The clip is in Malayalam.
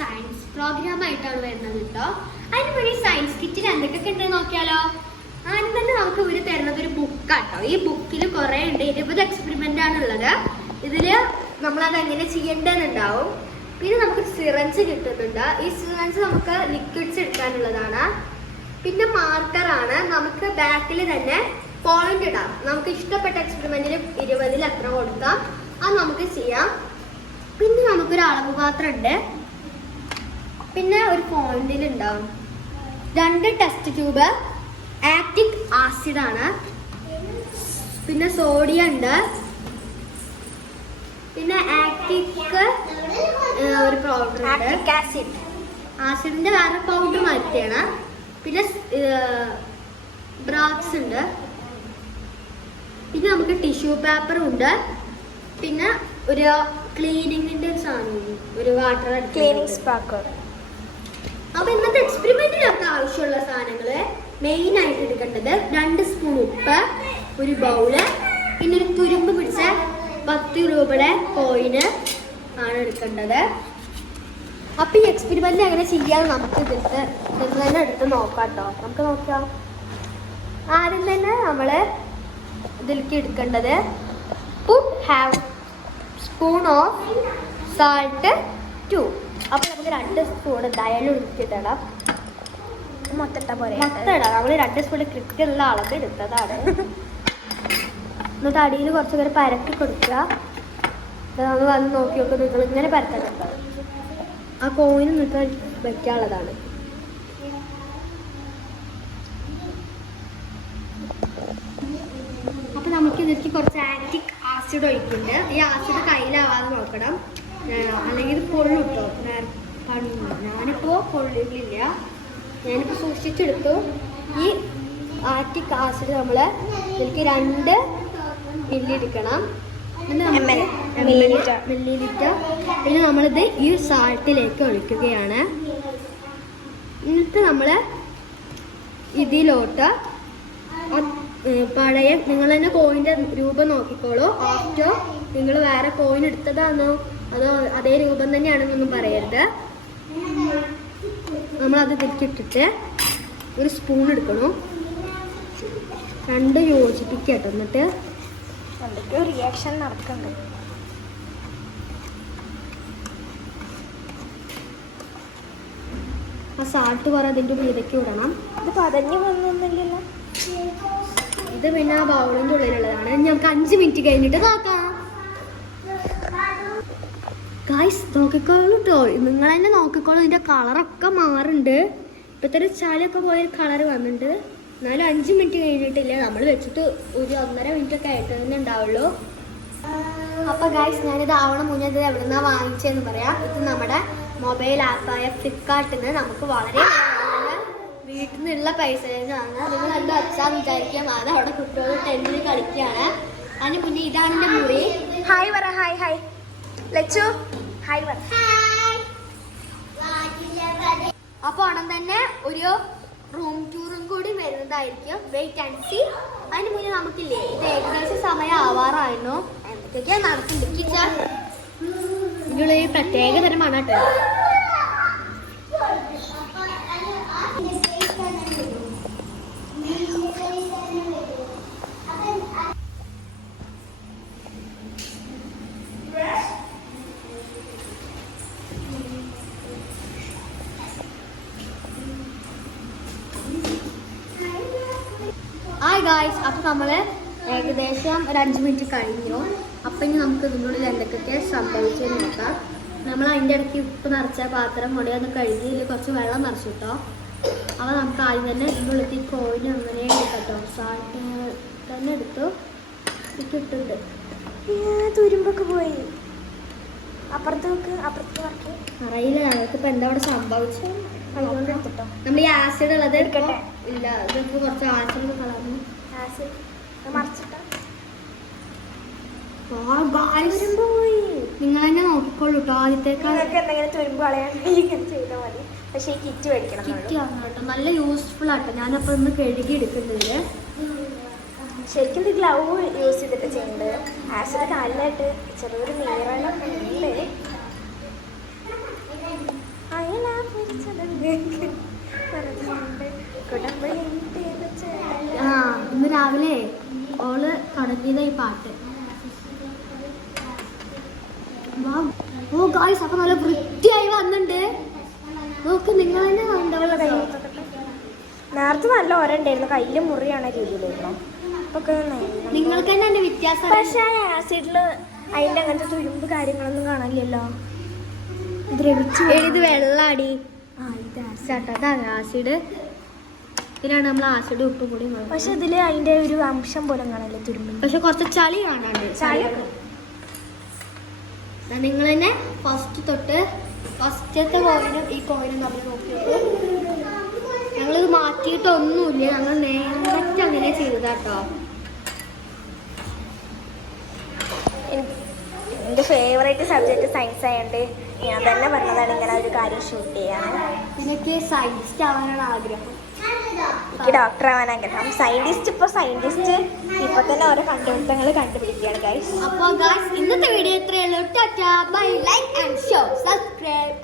സയൻസ് പ്രോഗ്രാം ആയിട്ടാണ് വരുന്നത് കേട്ടോ. അതിന് വേണ്ടി സയൻസ് കിറ്റിൽ എന്തൊക്കെ ഉണ്ടെന്ന് നോക്കിയാലോ. ആദ്യം തന്നെ നമുക്ക് ഇവര് തരുന്നത് ഒരു ബുക്കാട്ടോ. ഈ ബുക്കിൽ കുറെ ഉണ്ട്, 20 എക്സ്പെരിമെന്റ് ആണ് ഉള്ളത്. ഇതില് നമ്മളത് എങ്ങനെ ചെയ്യേണ്ടതെന്നുണ്ടാവും. പിന്നെ നമുക്ക് സിറഞ്ച് കിട്ടുന്നുണ്ട്. ഈ സിറഞ്ച് നമുക്ക് ലിക്വിഡ്സ് എടുക്കാനുള്ളതാണ്. പിന്നെ മാർക്കറാണ്. നമുക്ക് ബാക്കിൽ തന്നെ പോയിന്റ് ഇടാം. നമുക്ക് ഇഷ്ടപ്പെട്ട എക്സ്പെരിമെന്റിന് 20-ൽ എത്ര കൊടുക്കാം അത് നമുക്ക് ചെയ്യാം. പിന്നെ നമുക്കൊരു അളവ് പാത്രം ഉണ്ട്. പിന്നെ ഒരു പോയിന്റിൽ ഉണ്ടാവും 2 ടെസ്റ്റ് ട്യൂബ്. ആക്റ്റിക് ആസിഡ് ആണ്. പിന്നെ സോഡിയം ഉണ്ട്. പിന്നെ ആക്റ്റിക് ഒരു പൗഡർ ഉണ്ട്. ആസിഡിന്റെ വേറെ പൗഡർ മാറ്റിയാണ്. പിന്നെ ബ്രാക്സ് ഉണ്ട്. പിന്നെ നമുക്ക് ടിഷ്യൂ പേപ്പർ ഉണ്ട്. പിന്നെ ഒരു ക്ലീനിങ്ങിന്റെ സാധനം, ഒരു വാട്ടർ ക്ലീനിങ് സ്പാർക്കർ. അപ്പൊ ഇന്നത്തെ എക്സ്പെരിമെന്റിനൊക്കെ ആവശ്യമുള്ള സാധനങ്ങള് മെയിൻ ആയിട്ട് എടുക്കേണ്ടത് 2 സ്പൂൺ ഉപ്പ്, ഒരു ബൗള്, പിന്നെ ഒരു തുരുമ്പ് പിടിച്ച 10 രൂപയുടെ കോയിന് ആണ് എടുക്കേണ്ടത്. അപ്പൊ ഈ എക്സ്പെരിമെന്റ് എങ്ങനെ ചെയ്യാന്ന് നമുക്ക് ഇതിൽ തന്നെ എടുത്ത് നോക്കാം കേട്ടോ. നമുക്ക് നോക്കാം. ആദ്യം തന്നെ നമ്മള് ഇതിലേക്ക് എടുക്കേണ്ടത് ഹാവ് സ്പൂൺ ഓഫ് സാൾട്ട് 2. അപ്പൊ നമുക്ക് 2 സ്പൂൺ എന്തായാലും എടുത്തിടണം. മൊത്തം ഇടാം. നമ്മൾ 2 സ്പൂൺ കൃത്യമുള്ള അളവ് എടുത്തതാണ്. എന്നിട്ട് അടിയിൽ കുറച്ച് പേര് പരത്തി കൊടുക്കുക. നമ്മൾ വന്ന് നോക്കി നോക്കുക. നിങ്ങൾ ഇങ്ങനെ പരത്തെടുക്കുക. ആ കോയിന് നിങ്ങൾക്ക് വെക്കാനുള്ളതാണ്. അപ്പൊ നമുക്ക് ഇതിലേക്ക് കുറച്ച് ആക്റ്റിക് ആസിഡ് ഒഴിക്കുന്നുണ്ട്. ഈ ആസിഡ് കയ്യിലാവാതെ നോക്കണം, അല്ലെങ്കിൽ ഇത് പൊള്ളു കിട്ടോ. ഞാനിപ്പോ പൊള്ളില്ല, ഞാനിപ്പോൾ സൂക്ഷിച്ചെടുത്തു. ഈ ആക്റ്റിക് ആസിഡ് നമ്മൾ ഇതിലേക്ക് 2 മില്ലി എടുക്കണം. മില്ലിലിറ്റർ. പിന്നെ നമ്മളിത് ഈ സാൾട്ടിലേക്ക് ഒഴിക്കുകയാണ്. എന്നിട്ട് നമ്മൾ ഇതിലോട്ട് പഴയ നിങ്ങൾ തന്നെ കോയിൻ്റെ രൂപം നോക്കിക്കോളൂ. ആഫ്റ്റർ നിങ്ങൾ വേറെ കോയിൻ എടുത്തതാണോ അതോ അതേ രൂപം തന്നെയാണെന്നൊന്നും പറയരുത്. നമ്മളത് തിരിച്ചിട്ടിട്ട് ഒരു സ്പൂൺ എടുക്കണം. 2 യോജിപ്പിക്കട്ടോ. എന്നിട്ട് എന്തൊക്കെയോ റിയാക്ഷൻ നടക്കുന്നുണ്ട്. ആ സാൾട്ട് പറ അതിൻ്റെ മീതയ്ക്ക് വിടണം. ഇത് പതഞ്ഞ് വന്നൊന്നുമില്ലല്ലോ. ഇത് പിന്നെ ആ ബൗളിൻ്റെ ഉള്ളിലുള്ളതാണ്. ഞങ്ങൾക്ക് 5 മിനിറ്റ് കഴിഞ്ഞിട്ട് നോക്കാം. ഗായ്സ് നോക്കിക്കോളൂ കേട്ടോ. നിങ്ങൾ തന്നെ നോക്കിക്കോളൂ. ഇതിൻ്റെ കളറൊക്കെ മാറുന്നുണ്ട്. ഇപ്പോഴത്തെ ഒരു ചാലൊക്കെ പോയൊരു കളർ വന്നിട്ടുണ്ട്. എന്നാലും 5 മിനിറ്റ് കഴിഞ്ഞിട്ടില്ല. നമ്മൾ വെച്ചിട്ട് ഒരു 1.5 മിനിറ്റ് ഒക്കെ ആയിട്ട് തന്നെ ഉണ്ടാവുള്ളൂ. അപ്പോൾ ഗായ്സ് ഞാനിത് ആവണം മുന്നേ ഇത് എവിടെ നിന്നാണ് വാങ്ങിച്ചതെന്ന് പറയാം. ഇത് നമ്മുടെ മൊബൈൽ ആപ്പായ ഫ്ലിപ്കാർട്ടിൽ നിന്ന് നമുക്ക് വളരെ വീട്ടിൽ നിന്നുള്ള പൈസ വാങ്ങാം. നിങ്ങൾ എന്താ അച്ഛാന്ന് വിചാരിക്കാം. അത് അവിടെ കുട്ടികൾ ടെന്നിൽ കളിക്കുകയാണ്. അതിന് മുന്നേ ഇതാണ് എൻ്റെ മുറി. ഹായ് പറ. Hi hi Lachu. ഹായ് പറ. അപ്പോൾ ഉടൻ തന്നെ ഒരു റൂം ടൂറും കൂടി വരുന്നതായിരിക്കും. Wait and see. അതിന് മുന്നേ നമുക്കില്ലേ ഇത് ഏകദേശം സമയം ആവാറായിരുന്നു. എന്തൊക്കെയാ നടക്കുന്നുണ്ട്. ഇതിനുള്ള ഈ പ്രത്യേക തരമാണ് കേട്ടോ. Hi guys. അപ്പോൾ നമ്മൾ ഏകദേശം ഒരു 5 മിനിറ്റ് കഴിഞ്ഞു. അപ്പം ഇനി നമുക്ക് ഇതിനുള്ളിൽ എന്തൊക്കെ സംഭവിച്ചെന്ന് നോക്കാം. നമ്മൾ അതിൻ്റെ ഇടയ്ക്ക് ഉപ്പ് നിറച്ച പാത്രം കൊണ്ട് ഒന്ന് കഴുകി ഇതിൽ കുറച്ച് വെള്ളം നിറച്ചു കേട്ടോ. അപ്പോൾ നമുക്ക് ആദ്യം തന്നെ ഇതിനുള്ളിൽ കോയിന് അങ്ങനെ എടുക്കട്ടോ. സാൾട്ട് തന്നെ എടുത്തു ഇട്ടിട്ടുണ്ട്. തുരുമ്പൊക്കെ പോയി. അപ്പുറത്ത് നോക്ക്. അപ്പുറത്ത് നോക്ക്. അറിയില്ല ഞങ്ങൾക്കിപ്പോൾ എന്താ അവിടെ സംഭവിച്ചത്. അതുകൊണ്ട് എടുത്തിട്ടോ. നമ്മൾ ഈ ആസിഡ് ഉള്ളത് എടുക്കട്ടെ. ഇല്ല ഇതിപ്പോൾ കുറച്ച് ആസിഡ് കളർന്നു. ആസിഡ് മറിച്ചിട്ടോ. നിങ്ങൾ തന്നെ നോക്കിക്കോളൂ കേട്ടോ. ആദ്യത്തേക്കാളൊക്കെ എന്തെങ്കിലും തുരുമ്പ് കളയാൻ ചെയ്താൽ മതി. പക്ഷേ ഈ കിറ്റ് മേടിക്കണം. കിറ്റ് വാങ്ങണം കേട്ടോ. നല്ല യൂസ്ഫുൾ ആട്ടോ. ഞാനപ്പോൾ ഒന്ന് കഴുകി എടുക്കുന്നുണ്ട്. ശരിക്കും ഇത് ഗ്ലൗ യൂസ് ചെയ്തിട്ട് ചെയ്യുന്നുണ്ട്. ആസിഡ് കാലിലായിട്ട് ചെറിയൊരു നീറണം ഉണ്ട്. ആ ഇന്ന് രാവിലെ ഓള് തുടങ്ങിയത് ഈ പാട്ട്. ഓ ഗായ്സ്, അപ്പൊ നല്ല വൃത്തിയായി വന്നിട്ടുണ്ട്. നോക്ക്, നിങ്ങൾ തന്നെ നേരത്തെ നല്ല ഓര ഉണ്ടായിരുന്നു, കയ്യില് മുറിയാണ് രീതിയിലായിരുന്നു. നിങ്ങൾക്ക് തന്നെ അതിന്റെ വ്യത്യാസം. പക്ഷെ ആസിഡില് അതിന്റെ അങ്ങനത്തെ തുരുമ്പ് കാര്യങ്ങളൊന്നും കാണില്ലല്ലോ. ഇത് വെള്ളാടി. ഇത് ആസിഡ്, അതാണ് ആസിഡ്. ഇതിലാണ് നമ്മൾ ആസിഡ് ഉപ്പും കൂടി. പക്ഷെ ഇതില് അതിന്റെ ഒരു അംശം പോലും കാണില്ല, തുരുമ്പ്. പക്ഷെ കുറച്ച് ചളി കാണാണ്ട്. നിങ്ങൾ തന്നെ ഫസ്റ്റത്തെ കോയിനും ഈ കോയിനും നമ്മൾ നോക്കിയപ്പോൾ ഞങ്ങളിത് മാറ്റിയിട്ടൊന്നുമില്ല. ഞങ്ങൾ നേരത്തെ അങ്ങനെ ചെയ്തതാട്ടോ. എൻ്റെ ഫേവറേറ്റ് സബ്ജക്റ്റ് സയൻസ് ആയതുകൊണ്ട് ഞാൻ തന്നെ പറഞ്ഞതാണ് ഇങ്ങനെ ഒരു കാര്യം ഷൂട്ട് ചെയ്യാൻ. എനിക്ക് സയൻറ്റിസ്റ്റ് ആവാനാണ് ആഗ്രഹം. എനിക്ക് ഡോക്ടർ ആവാൻ ആഗ്രഹം. സയൻറ്റിസ്റ്റ് ഇപ്പൊ തന്നെ ഓരോ കണ്ടുപിടുത്തങ്ങൾ കണ്ടുപിടിക്കുകയാണ് ഗൈസ്. അപ്പോൾ ഗൈസ്, ഇന്നത്തെ വീഡിയോ ഇത്രയേ ഉള്ളൂ. Tata, bye, like and share, subscribe.